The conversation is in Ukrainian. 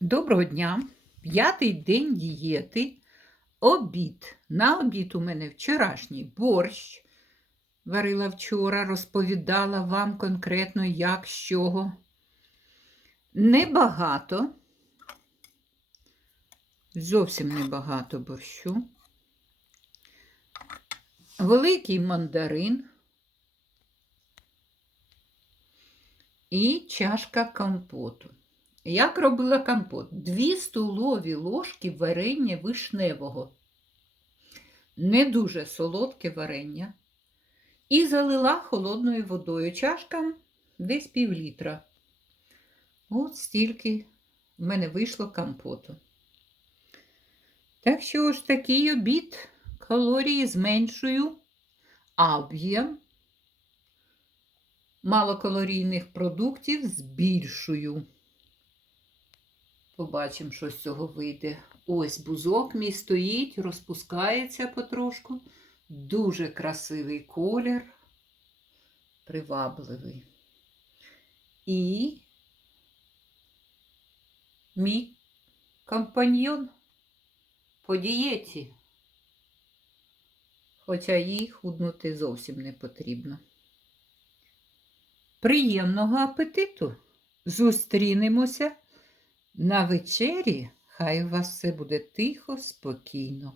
Доброго дня! П'ятий день дієти. Обід. На обід у мене вчорашній борщ. Варила вчора, розповідала вам конкретно, як, з чого. Небагато. Зовсім небагато борщу. Великий мандарин. І чашка компоту. Як робила компот? Дві столові ложки варення вишневого. Не дуже солодке варення. І залила холодною водою. Чашка десь пів літра. От стільки в мене вийшло компоту. Так що ж такий обід калорії зменшую, а об'єм малокалорійних продуктів збільшую. Побачимо, що з цього вийде. Ось бузок мій стоїть, розпускається потрошку. Дуже красивий колір, привабливий. І мій компаньйон по дієті. Хоча їй худнути зовсім не потрібно. Приємного апетиту! Зустрінемося! На вечері хай у вас все буде тихо, спокійно.